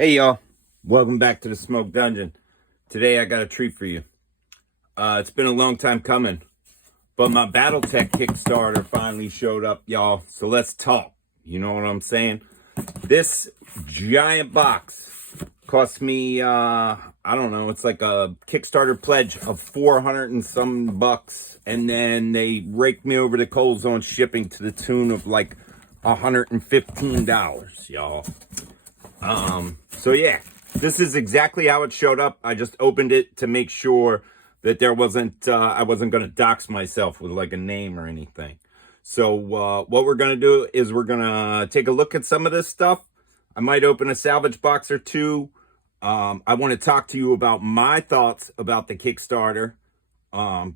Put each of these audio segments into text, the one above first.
Hey y'all, welcome back to the Smoke Dungeon. Today I got a treat for you. It's been a long time coming, but my Battletech Kickstarter finally showed up, y'all. So let's talk. You know what I'm saying? This giant box cost me, I don't know, it's like a Kickstarter pledge of 400 and some bucks. And then they raked me over the coals on shipping to the tune of like $115, y'all. So yeah, this is exactly how it showed up. I just opened it to make sure that there wasn't, I wasn't going to dox myself with like a name or anything. So, what we're going to do is we're going to take a look at some of this stuff. I might open a salvage box or two. I want to talk to you about my thoughts about the Kickstarter,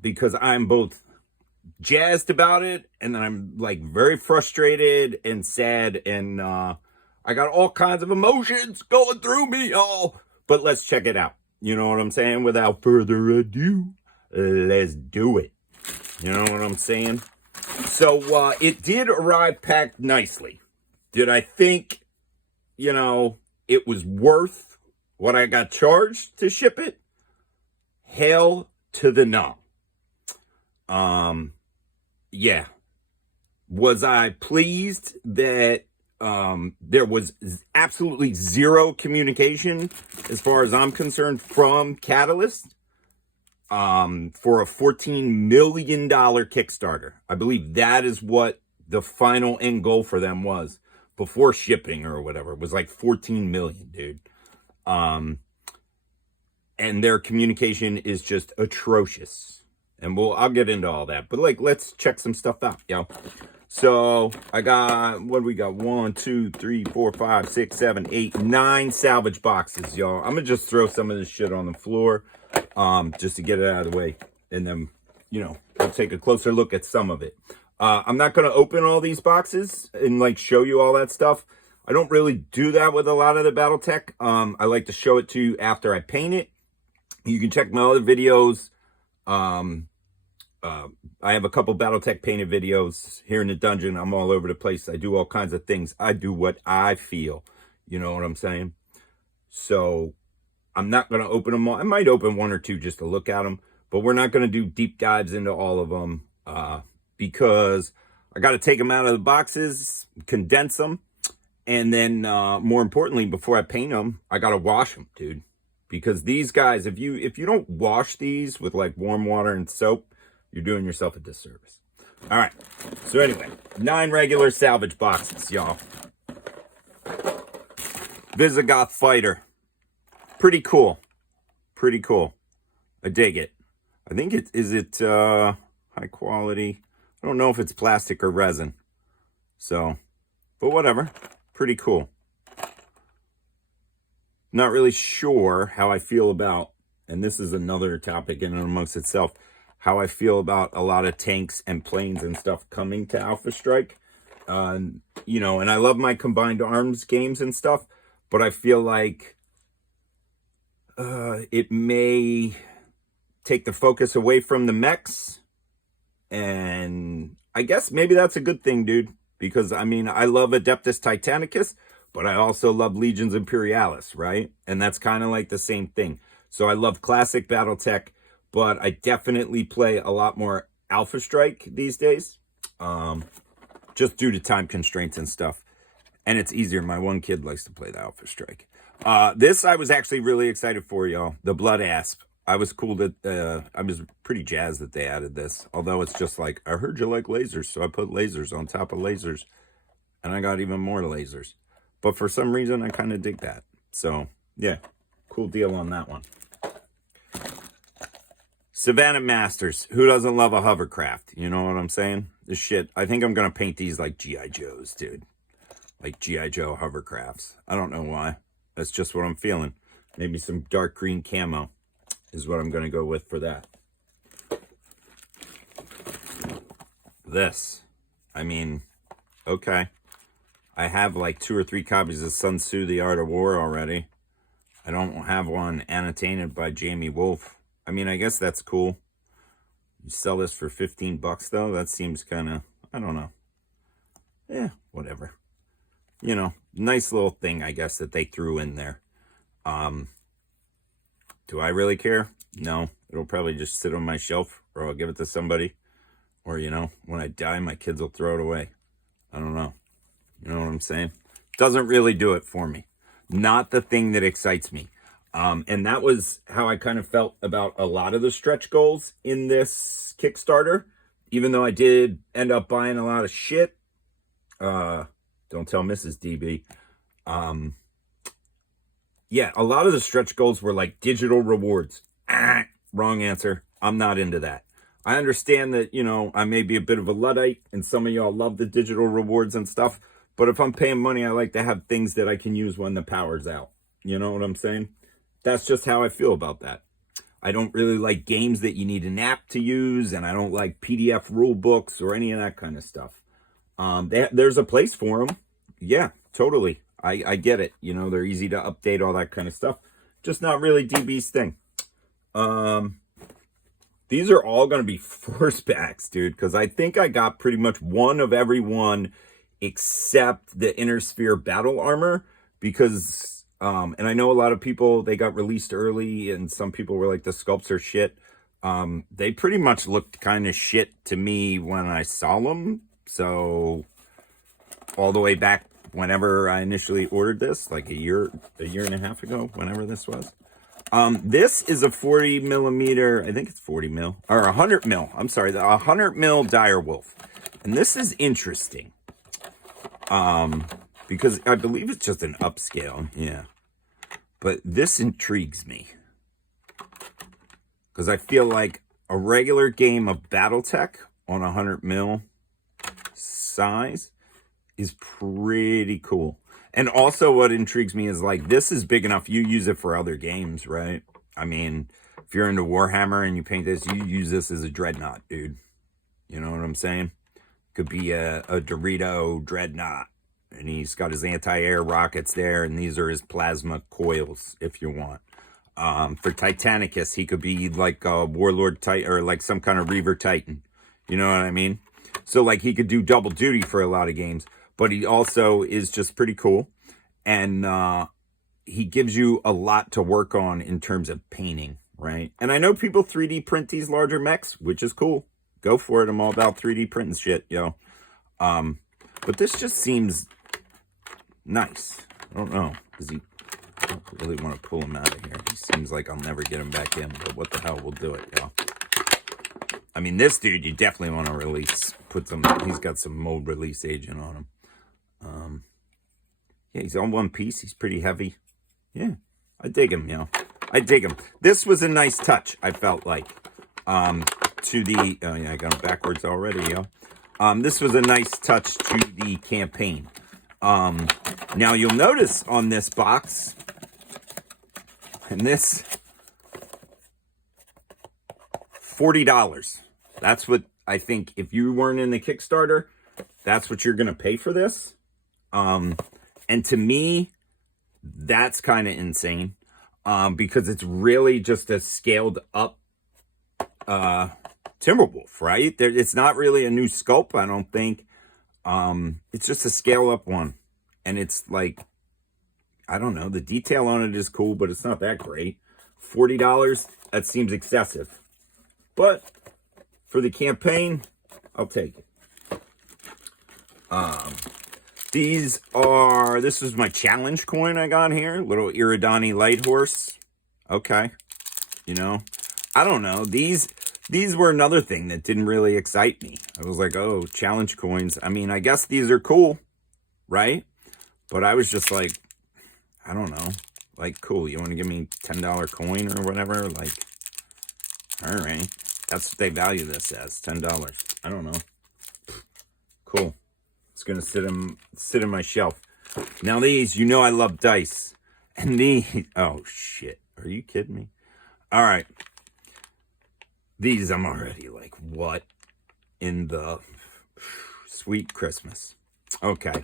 because I'm both jazzed about it and then I'm like very frustrated and sad and, I got all kinds of emotions going through me, y'all. But let's check it out. You know what I'm saying? Without further ado, let's do it. You know what I'm saying? So, it did arrive packed nicely. Did I think, it was worth what I got charged to ship it? Hell to the no. Yeah. Was I pleased that there was absolutely zero communication, as far as I'm concerned, from Catalyst for a $14 million Kickstarter? I believe that is what the final end goal for them was before shipping or whatever. It was like 14 million, dude. And their communication is just atrocious. And I'll get into all that. But like, let's check some stuff out, yo. So I got, what do we got? 1, 2, 3, 4, 5, 6, 7, 8, 9 salvage boxes, y'all. I'm gonna just throw some of this shit on the floor, just to get it out of the way. And then, we'll take a closer look at some of it. I'm not gonna open all these boxes and like show you all that stuff. I don't really do that with a lot of the Battletech. I like to show it to you after I paint it. You can check my other videos. I have a couple Battletech painted videos here in the dungeon. I'm all over the place. I do all kinds of things. I do what I feel. You know what I'm saying? So I'm not going to open them all. I might open one or two just to look at them, but we're not going to do deep dives into all of them, because I got to take them out of the boxes, condense them. And then, more importantly, before I paint them, I got to wash them, dude. Because these guys, if you don't wash these with like warm water and soap, you're doing yourself a disservice. All right. So anyway, 9 regular salvage boxes, y'all. Visigoth Fighter. Pretty cool. Pretty cool. I dig it. I think is it high quality. I don't know if it's plastic or resin. So, but whatever. Pretty cool. Not really sure how I feel about, and this is another topic in and amongst itself, how I feel about a lot of tanks and planes and stuff coming to Alpha Strike. And I love my combined arms games and stuff, but I feel like it may take the focus away from the mechs. And I guess maybe that's a good thing, dude, because I love Adeptus Titanicus, but I also love Legions Imperialis, right? And that's kind of like the same thing. So I love classic Battletech, but I definitely play a lot more Alpha Strike these days, just due to time constraints and stuff. And it's easier. My one kid likes to play the Alpha Strike. This I was actually really excited for, y'all. The Blood Asp. I was cool that, I was pretty jazzed that they added this. Although it's just like, I heard you like lasers, so I put lasers on top of lasers. And I got even more lasers. But for some reason, I kind of dig that. So, yeah. Cool deal on that one. Savannah Masters. Who doesn't love a hovercraft? You know what I'm saying? This shit. I think I'm going to paint these like G.I. Joes, dude. Like G.I. Joe hovercrafts. I don't know why. That's just what I'm feeling. Maybe some dark green camo is what I'm going to go with for that. This. Okay. I have like 2 or 3 copies of Sun Tzu, The Art of War already. I don't have one annotated by Jamie Wolf. I guess that's cool. You sell this for 15 bucks though? That seems kind of, I don't know. Yeah, whatever. Nice little thing, I guess, that they threw in there. Do I really care? No. It'll probably just sit on my shelf, or I'll give it to somebody. Or, you know, when I die, my kids will throw it away. I don't know. You know what I'm saying? Doesn't really do it for me. Not the thing that excites me. And that was how I kind of felt about a lot of the stretch goals in this Kickstarter. Even though I did end up buying a lot of shit. Don't tell Mrs. DB. Yeah, a lot of the stretch goals were like digital rewards. Wrong answer. I'm not into that. I understand that, you know, I may be a bit of a Luddite and some of y'all love the digital rewards and stuff. But if I'm paying money, I like to have things that I can use when the power's out. You know what I'm saying? That's just how I feel about that. I don't really like games that you need an app to use, and I don't like PDF rule books or any of that kind of stuff. There's a place for them. Yeah, totally. I get it. You know, they're easy to update, all that kind of stuff. Just not really DB's thing. These are all going to be force packs, dude, because I think I got pretty much one of every one except the Inner Sphere battle armor, because, and I know a lot of people, they got released early, and some people were like, the sculpts are shit. They pretty much looked kind of shit to me when I saw them. So all the way back whenever I initially ordered this, like a year and a half ago, whenever this was. This is a 40 millimeter, I think it's 40 mil, or 100 mil. I'm sorry, the 100 mil direwolf. And this is interesting. Because I believe it's just an upscale. Yeah. But this intrigues me. Because I feel like a regular game of Battletech on 100 mil size is pretty cool. And also what intrigues me is, like, this is big enough. You use it for other games, right? I mean, if you're into Warhammer and you paint this, you use this as a dreadnought, dude. You know what I'm saying? Could be a Dorito dreadnought. And he's got his anti-air rockets there. And these are his plasma coils, if you want. For Titanicus, he could be like a Warlord Titan, or like some kind of Reaver Titan. You know what I mean? So, like, he could do double duty for a lot of games. But he also is just pretty cool. And he gives you a lot to work on in terms of painting, right? And I know people 3D print these larger mechs, which is cool. Go for it. I'm all about 3D printing shit, yo. But this just seems nice. I don't know. I don't really want to pull him out of here. He seems like I'll never get him back in. But what the hell, we'll do it, yo. I mean, this dude, you definitely want to release. He's got some mold release agent on him. Yeah, he's on one piece. He's pretty heavy. Yeah, I dig him, yo. I dig him. This was a nice touch, I felt like, to the, oh yeah, I got him backwards already, yo. This was a nice touch to the campaign. Now you'll notice on this box, and this, $40. That's what I think, if you weren't in the Kickstarter, that's what you're going to pay for this. And to me, that's kind of insane. Because it's really just a scaled up Timberwolf, right? It's not really a new sculpt, I don't think. It's just a scale up one. And it's like, I don't know, the detail on it is cool, but it's not that great. $40, that seems excessive. But for the campaign, I'll take it. This is my challenge coin I got here. Little Iridani Light Horse. Okay. You know, I don't know. These were another thing that didn't really excite me. I was like, oh, challenge coins. I mean, I guess these are cool, right? But I was just like, I don't know. Like, cool, you want to give me $10 coin or whatever? Like, all right. That's what they value this as, $10. I don't know. Cool. It's going to sit in my shelf. Now these, you know I love dice. And these, oh shit. Are you kidding me? All right. These, I'm already like, what in the sweet Christmas? Okay.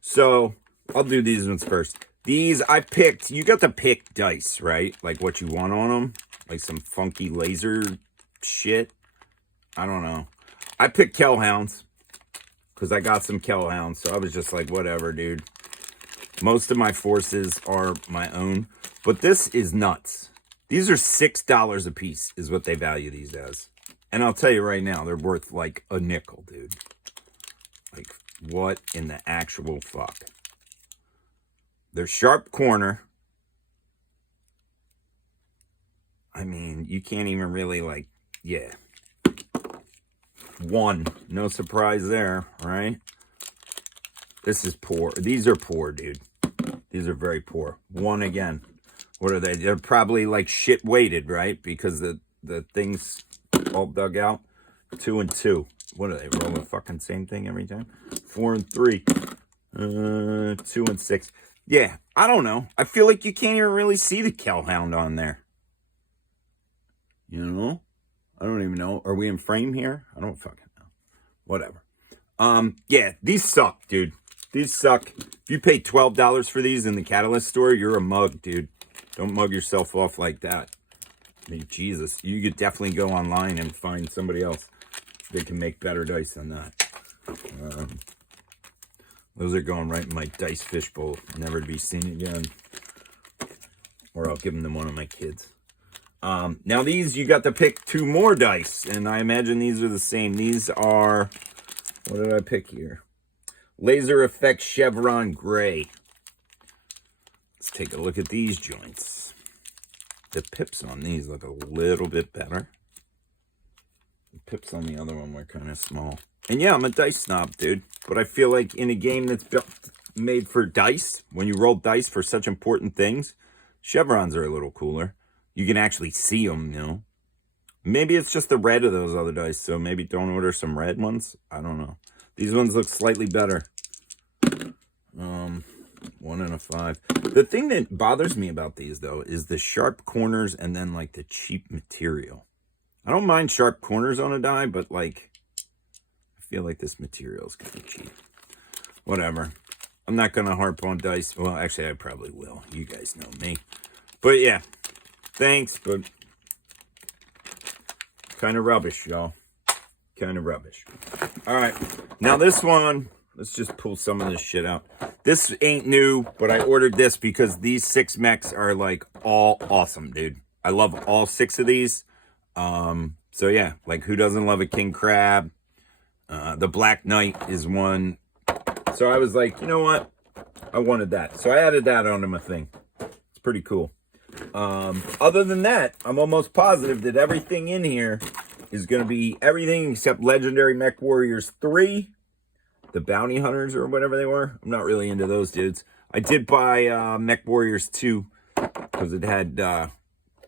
So, I'll do these ones first. These, I picked, you got to pick dice, right? Like what you want on them. Like some funky laser shit. I don't know. I picked Kellhounds. Because I got some Kellhounds. So I was just like, whatever, dude. Most of my forces are my own, but this is nuts. These are $6 a piece is what they value these as. And I'll tell you right now, they're worth like a nickel, dude. Like, what in the actual fuck? They're sharp corner. I mean, you can't even really like, yeah. One, no surprise there, right? This is poor. These are poor, dude. These are very poor. One again. What are they? They're probably like shit weighted, right? Because the thing's all dug out. 2 and 2. What are they? Roll the fucking same thing every time? 4 and 3. 2 and 6. Yeah, I don't know. I feel like you can't even really see the Kellhound on there. You know? I don't even know. Are we in frame here? I don't fucking know. Whatever. Yeah, these suck, dude. These suck. If you pay $12 for these in the Catalyst store, you're a mug, dude. Don't mug yourself off like that. I mean, Jesus. You could definitely go online and find somebody else. They can make better dice than that. Those are going right in my dice fishbowl. Never to be seen again. Or I'll give them to one of my kids. Now these, you got to pick 2 more dice. And I imagine these are the same. These are... What did I pick here? Laser Effect Chevron Gray. Let's take a look at these joints. The pips on these look a little bit better. The pips on the other one were kind of small. And yeah, I'm a dice snob, dude. But I feel like in a game that's made for dice, when you roll dice for such important things, chevrons are a little cooler. You can actually see them, you know. Maybe it's just the red of those other dice, so maybe don't order some red ones. I don't know. These ones look slightly better. 1 and a 5. The thing that bothers me about these, though, is the sharp corners and then, like, the cheap material. I don't mind sharp corners on a die, but, like, I feel like this material is kind of cheap. Whatever. I'm not going to harp on dice. Well, actually, I probably will. You guys know me. But, yeah. Thanks, but... kind of rubbish, y'all. Kind of rubbish. All right. Now this one, let's just pull some of this shit out. This ain't new, but I ordered this because these 6 mechs are like all awesome, dude. I love all 6 of these. So yeah, like who doesn't love a King Crab? The Black Knight is one. So I was like, you know what? I wanted that. So I added that onto my thing. It's pretty cool. Other than that, I'm almost positive that everything in here is going to be everything except Legendary Mech Warriors 3, the Bounty Hunters or whatever they were. I'm not really into those dudes. I did buy Mech Warriors 2 because it had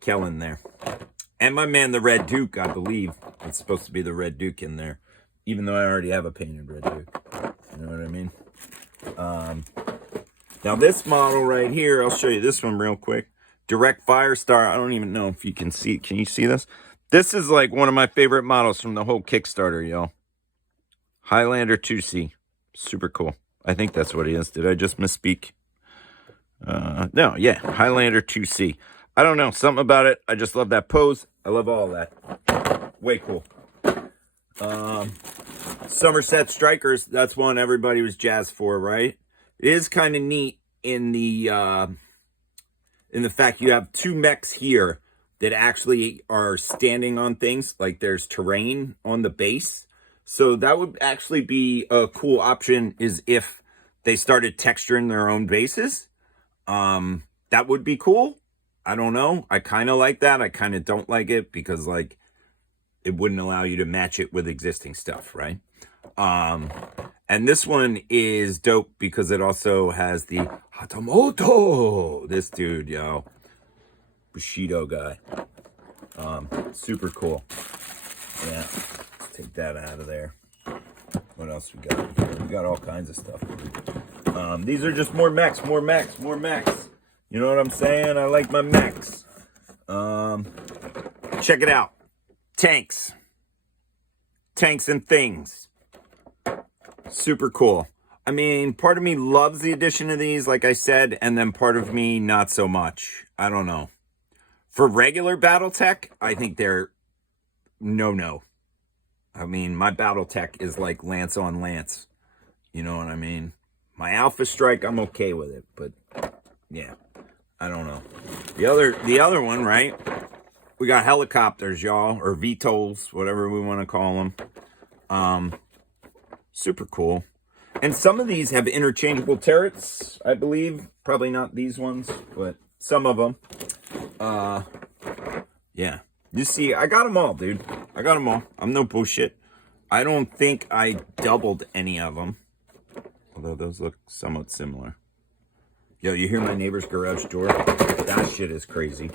Kell in there. And my man, the Red Duke, I believe. It's supposed to be the Red Duke in there, even though I already have a painted Red Duke. You know what I mean? Now this model right here, I'll show you this one real quick. Direct Firestar. I don't even know if you can see. Can you see this? This is like one of my favorite models from the whole Kickstarter, y'all. Highlander 2C. Super cool. I think that's what he is. Did I just misspeak? No, yeah. Highlander 2C. I don't know. Something about it. I just love that pose. I love all that. Way cool. Somerset Strikers. That's one everybody was jazzed for, right? It is kind of neat in the fact you have 2 mechs here that actually are standing on things, like there's terrain on the base. So that would actually be a cool option, is if they started texturing their own bases. That would be cool. I don't know. I kind of like that. I kind of don't like it because, like, it wouldn't allow you to match it with existing stuff, right? And this one is dope because it also has the Hatamoto. This dude, yo. Bushido guy. Super cool. Yeah. Let's take that out of there. What else we got here? We got all kinds of stuff. These are just more mechs, more mechs, more mechs. You know what I'm saying? I like my mechs. Check it out. Tanks. Tanks and things. Super cool. I mean, part of me loves the addition of these, like I said, and then part of me not so much. I don't know. For regular Battletech, I think they're no. I mean, my Battletech is like Lance on Lance. You know what I mean? My Alpha Strike, I'm okay with it, but yeah, I don't know. The other one, right? We got helicopters, y'all, or VTOLs, whatever we want to call them. Super cool. And some of these have interchangeable turrets, I believe. Probably not these ones, but some of them. Yeah. You see, I got them all, dude. I got them all. I'm no bullshit. I don't think I doubled any of them. Although those look somewhat similar. Yo, you hear my neighbor's garage door? That shit is crazy.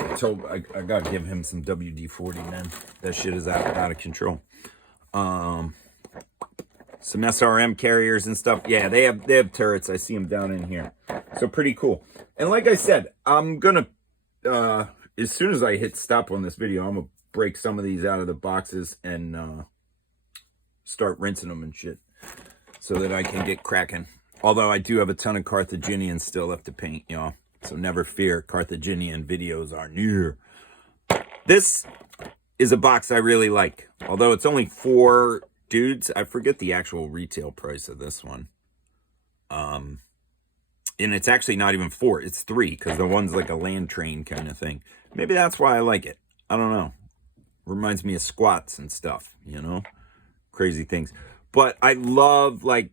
I gotta give him some WD-40, man. That shit is out of control. Some SRM carriers and stuff. Yeah, they have turrets. I see them down in here. So pretty cool. And like I said, I'm gonna as soon as I hit stop on this video, I'm gonna break some of these out of the boxes and start rinsing them and shit, so that I can get cracking. Although I do have a ton of Carthaginians still left to paint, y'all. So never fear, Carthaginian videos are near. This is a box I really like. Although it's only 4 dudes. I forget the actual retail price of this one. And it's actually not even 4. It's 3, because the one's like a land train kind of thing. Maybe that's why I like it. I don't know. Reminds me of squats and stuff, you know? Crazy things. But I love, like,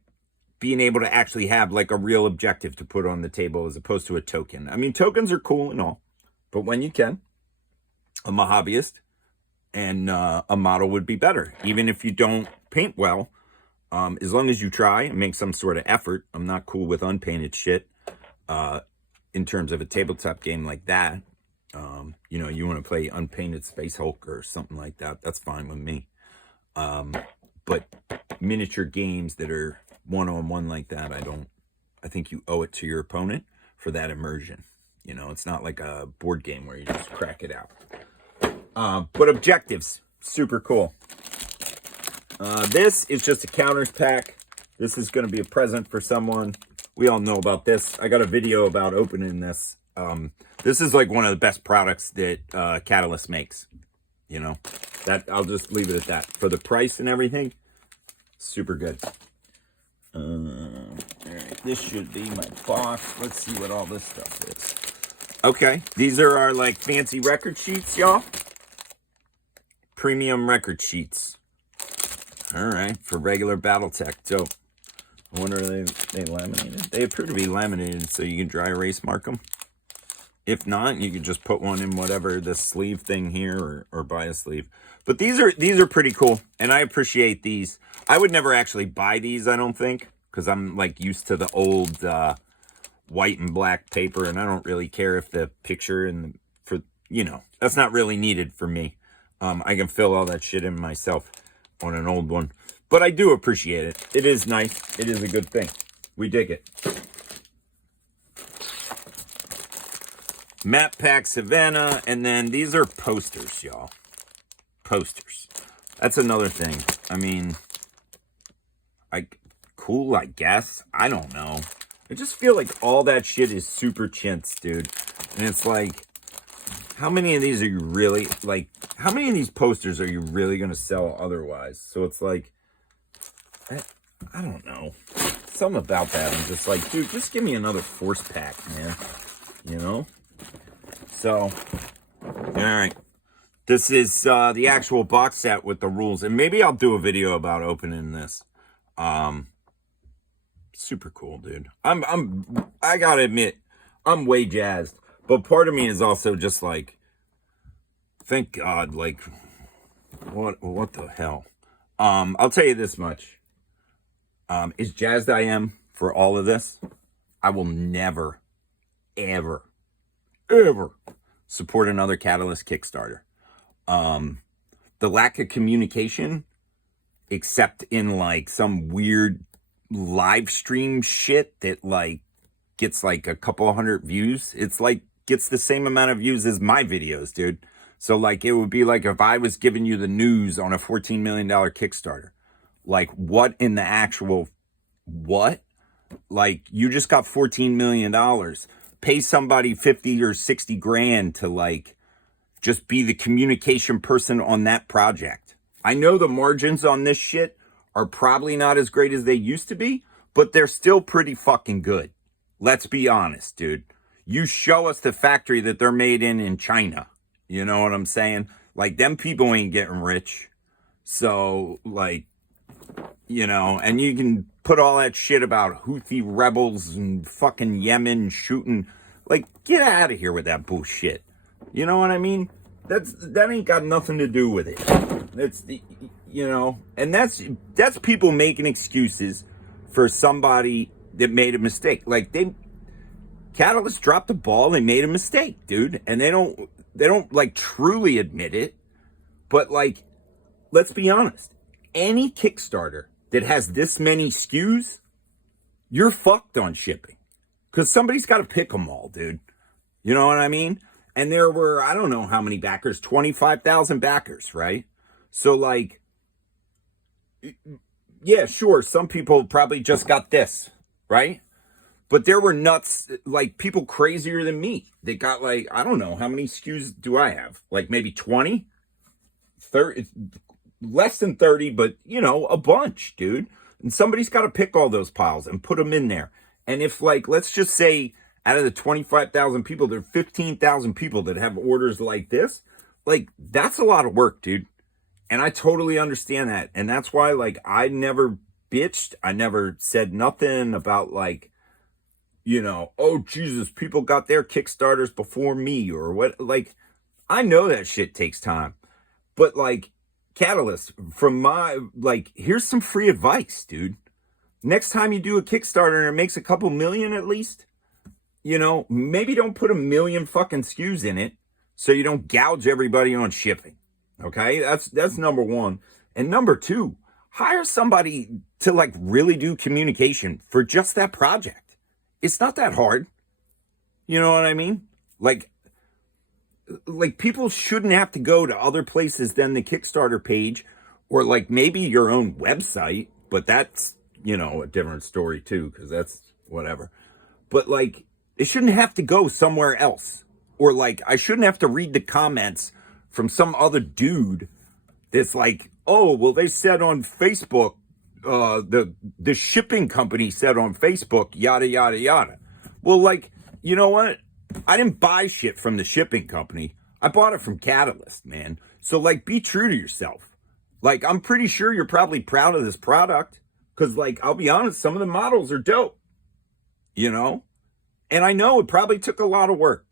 being able to actually have like a real objective to put on the table as opposed to a token. I mean, tokens are cool and all, but when you can, I'm a hobbyist, and a model would be better. Even if you don't paint well, as long as you try and make some sort of effort. I'm not cool with unpainted shit in terms of a tabletop game like that. You know, you want to play unpainted Space Hulk or something like that, that's fine with me. But miniature games that are one-on-one like that, I think you owe it to your opponent for that immersion. You know, it's not like a board game where you just crack it out. But objectives, super cool. This is just a counters pack. This is going to be a present for someone. We all know about this. I got a video about opening this. This is like one of the best products that Catalyst makes. You know, that I'll just leave it at that. For the price and everything, super good. All right, this should be my box. Let's see what all this stuff is. Okay, these are our like fancy record sheets, y'all. Premium record sheets. All right, for regular Battletech. Dope. I wonder if they laminated. They appear to be laminated, so you can dry erase mark them. If not, you could just put one in whatever the sleeve thing here, or buy a sleeve. But these are pretty cool, and I appreciate these. I would never actually buy these, I don't think, because I'm like used to the old white and black paper, and I don't really care if the picture and you know, that's not really needed for me. I can fill all that shit in myself on an old one. But I do appreciate it. It is nice. It is a good thing. We dig it. Map Pack Savannah, and then these are posters, y'all. Posters. That's another thing. I mean, cool, I guess. I don't know. I just feel like all that shit is super chintz, dude. And it's like, how many of these are you really, like, how many of these posters are you really going to sell otherwise? So it's like, I don't know. Something about that. I'm just like, dude, just give me another force pack, man. You know? So, all right. This is the actual box set with the rules. And maybe I'll do a video about opening this. Super cool, dude. I gotta admit, I'm way jazzed. But part of me is also just like, thank God, like, what the hell? I'll tell you this much. As jazzed I am for all of this, I will never, ever support another Catalyst Kickstarter. The lack of communication, except in like some weird live stream shit that like gets like a couple 100 views. It's like gets the same amount of views as my videos, dude. So like it would be like if I was giving you the news on a $14 million Kickstarter. Like what in the actual what? Like you just got $14 million. Pay somebody 50 or 60 grand to like just be the communication person on that project. I know the margins on this shit are probably not as great as they used to be, but they're still pretty fucking good. Let's be honest, dude. You show us the factory that they're made in China. You know what I'm saying? Like, them people ain't getting rich. So, like, you know, and you can put all that shit about Houthi rebels and fucking Yemen shooting. Like, get out of here with that bullshit. You know what I mean? That ain't got nothing to do with it. That's the, you know, and that's people making excuses for somebody that made a mistake. Like, Catalyst dropped the ball, they made a mistake, dude. And they don't like truly admit it. But like, let's be honest. Any Kickstarter that has this many SKUs, you're fucked on shipping. Because somebody's got to pick them all, dude. You know what I mean? And there were, I don't know how many backers, 25,000 backers, right? So like, yeah, sure, some people probably just got this, right? But there were nuts, like people crazier than me. They got like, I don't know, how many SKUs do I have? Like maybe 20? 30? Less than 30, but you know, a bunch, dude. And somebody's got to pick all those piles and put them in there. And if like, let's just say out of the 25,000 people, there are 15,000 people that have orders like this. Like, that's a lot of work, dude. And I totally understand that. And that's why, like, I never bitched. I never said nothing about, like, you know, oh, Jesus, people got their Kickstarters before me or what. Like, I know that shit takes time. But, like, Catalyst, from my, like, here's some free advice, dude. Next time you do a Kickstarter and it makes a couple million at least, you know, maybe don't put 1 million fucking SKUs in it so you don't gouge everybody on shipping. Okay, that's number one. And number two, hire somebody to like really do communication for just that project. It's not that hard. You know what I mean? Like people shouldn't have to go to other places than the Kickstarter page or like maybe your own website, but that's, you know, a different story too, because that's whatever. But like, it shouldn't have to go somewhere else. Or like, I shouldn't have to read the comments from some other dude that's like, oh, well, they said on Facebook, the shipping company said on Facebook, yada, yada, yada. Well, like, you know what? I didn't buy shit from the shipping company. I bought it from Catalyst, man. So, like, be true to yourself. Like, I'm pretty sure you're probably proud of this product. Because, like, I'll be honest, some of the models are dope. You know? And I know it probably took a lot of work.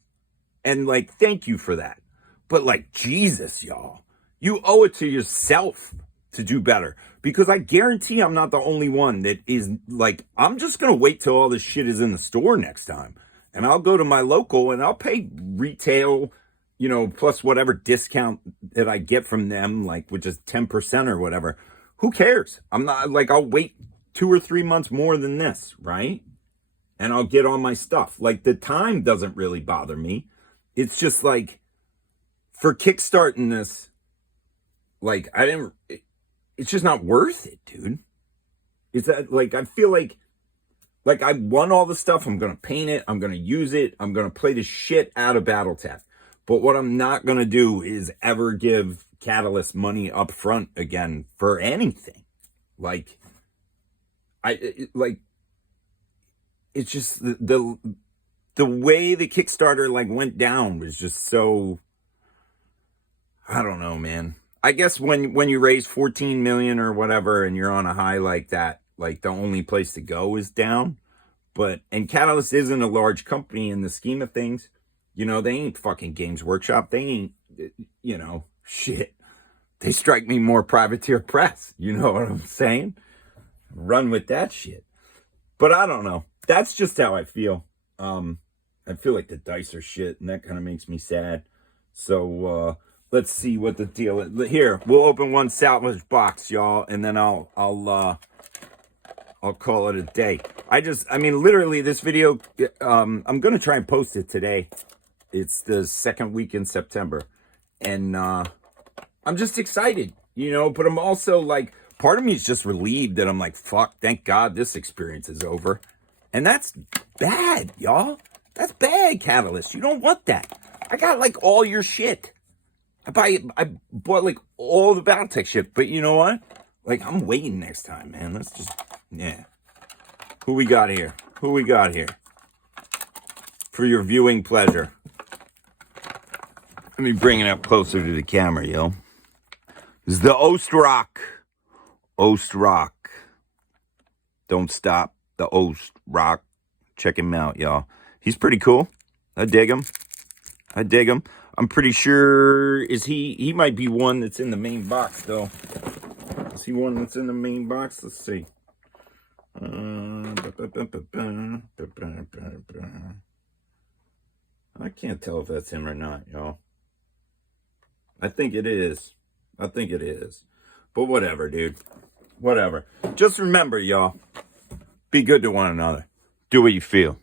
And, like, thank you for that. But, like, Jesus, y'all. You owe it to yourself to do better. Because I guarantee I'm not the only one that is, like, I'm just going to wait till all this shit is in the store next time. And I'll go to my local and I'll pay retail, you know, plus whatever discount that I get from them, like, which is 10% or whatever. Who cares? I'm not, like, I'll wait 2 or 3 months more than this, right? And I'll get all my stuff. Like, the time doesn't really bother me. It's just like, for kickstarting this, like, it's just not worth it, dude. Is that, like, I feel like I want all the stuff. I'm going to paint it. I'm going to use it. I'm going to play the shit out of Battletech. But what I'm not going to do is ever give Catalyst money up front again for anything. Like, it's just the way the Kickstarter, like, went down was just so, I don't know, man. I guess when you raise 14 million or whatever and you're on a high like that, like, the only place to go is down. And Catalyst isn't a large company in the scheme of things. You know, they ain't fucking Games Workshop. They ain't, you know, shit. They strike me more Privateer Press. You know what I'm saying? Run with that shit. But I don't know. That's just how I feel. I feel like the dice are shit, and that kind of makes me sad. So, let's see what the deal is. Here, we'll open one salvage box, y'all, and then I'll call it a day. I mean, literally, this video, I'm going to try and post it today. It's the second week in September. And I'm just excited, you know, but I'm also like, part of me is just relieved that I'm like, fuck, thank God this experience is over. And that's bad, y'all. That's bad, Catalyst. You don't want that. I got like all your shit. I bought like all the Battletech shit. But you know what? Like, I'm waiting next time, man. Let's just, yeah. Who we got here? Who we got here? For your viewing pleasure. Let me bring it up closer to the camera, yo. This is the Ostrock. Ostrock. Don't stop. The Ostrock. Check him out, y'all. He's pretty cool. I dig him. I dig him. I'm pretty sure, he might be one that's in the main box, though. Is he one that's in the main box? Let's see. I can't tell if that's him or not, y'all. I think it is. I think it is. But whatever, dude. Whatever. Just remember, y'all. Be good to one another. Do what you feel.